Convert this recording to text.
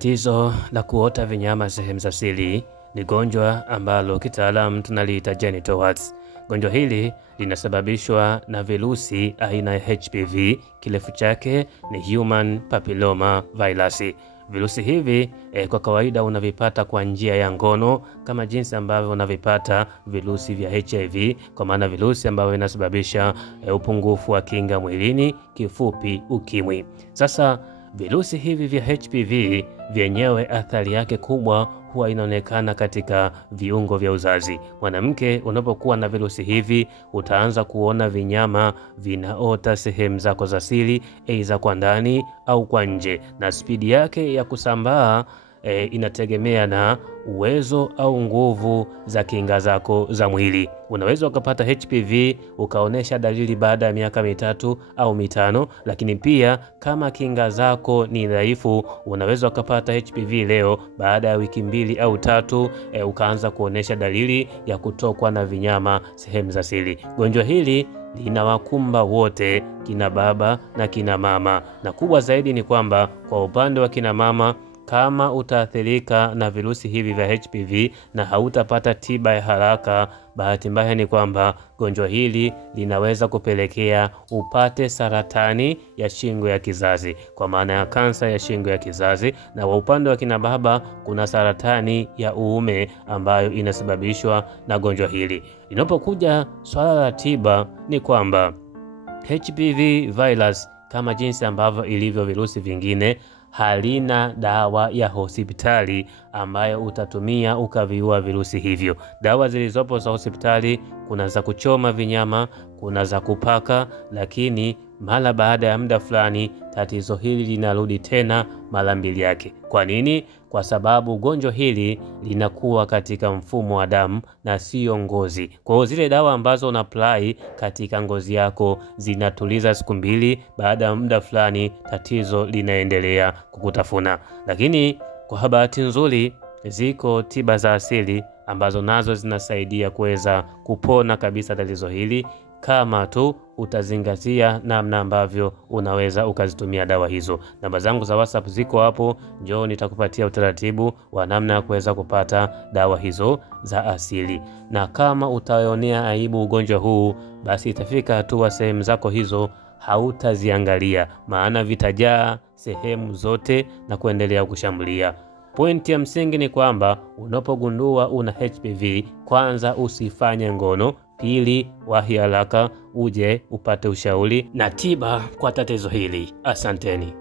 Tatizo la kuota vinyama sehemu za siri ni gonjwa ambalo kitaalamu tunaliita genital warts. Gonjwa hili linasababishwa na virusi aina ya HPV, kirefu chake ni human papilloma virus. Virusi hivi kwa kawaida unavipata kwa njia ya ngono kama jinsi ambavyo unavipata virusi vya HIV, kwa maana virusi ambavyo vinasababisha upungufu wa kinga mwilini, kifupi ukimwi. Sasa virusi hivi vya HPV vyenyewe athari yake kubwa huwa inaonekana katika viungo vya uzazi. Mwanamke unapokuwa na virusi hivi utaanza kuona vinyama vinaota sehemu zako za siri, aidha kwa ndani au kwa nje, na spidi yake ya kusambaa inategemea na uwezo au nguvu za kinga zako za mwili. Unaweza ukapata HPV ukaonesha dalili baada ya miaka 3 au 5, lakini pia kama kinga zako ni dhaifu unaweza ukapata HPV leo, baada ya wiki 2 au 3 ukaanza kuonesha dalili ya kutokwa na vinyama sehemu za siri. Gonjwa hili linawakumba wote, kina baba na kina mama, na kubwa zaidi ni kwamba kwa upande wa kina mama, kama utaathirika na virusi hivi vya HPV na hautapata tiba ya haraka, bahati mbaya ni kwamba gonjwa hili linaweza kupelekea upate saratani ya shingo ya kizazi, kwa maana ya kansa ya shingo ya kizazi. Na kwa upande wa kina baba kuna saratani ya uume ambayo inasababishwa na gonjwa hili. Inapokuja swala la tiba ni kwamba HPV virus kama jinsi ambavyo ilivyo virusi vingine halina dawa ya hospitali ambayo utatumia ukaviua virusi hivyo. Dawa zilizopo za hospitali kuna za kuchoma vinyama, kuna za kupaka, lakini mara baada ya muda fulani tatizo hili linarudi tena mara mbili yake. Kwa nini? Kwa sababu gonjwa hili linakuwa katika mfumo wa damu na sio ngozi. Kwa hiyo zile dawa ambazo una apply katika ngozi yako zinatuliza siku 2, baada ya muda fulani tatizo linaendelea kukutafuna. Lakini kwa bahati nzuri ziko tiba za asili ambazo nazo zinasaidia kuweza kupona kabisa tatizo hili, kama tu utazingatia namna ambavyo unaweza ukazitumia dawa hizo. Namba zangu za WhatsApp ziko hapo, njoo nitakupatia utaratibu wa namna ya kuweza kupata dawa hizo za asili. Na kama utaonea aibu ugonjwa huu, basi itafika hatua sehemu zako hizo hautaziangalia, maana vitajaa sehemu zote na kuendelea kushambulia. Pointi ya msingi ni kwamba unapogundua una HPV, kwanza usifanye ngono, pili wahi haraka uje upate ushauri na tiba kwa tatizo hili. Asanteni.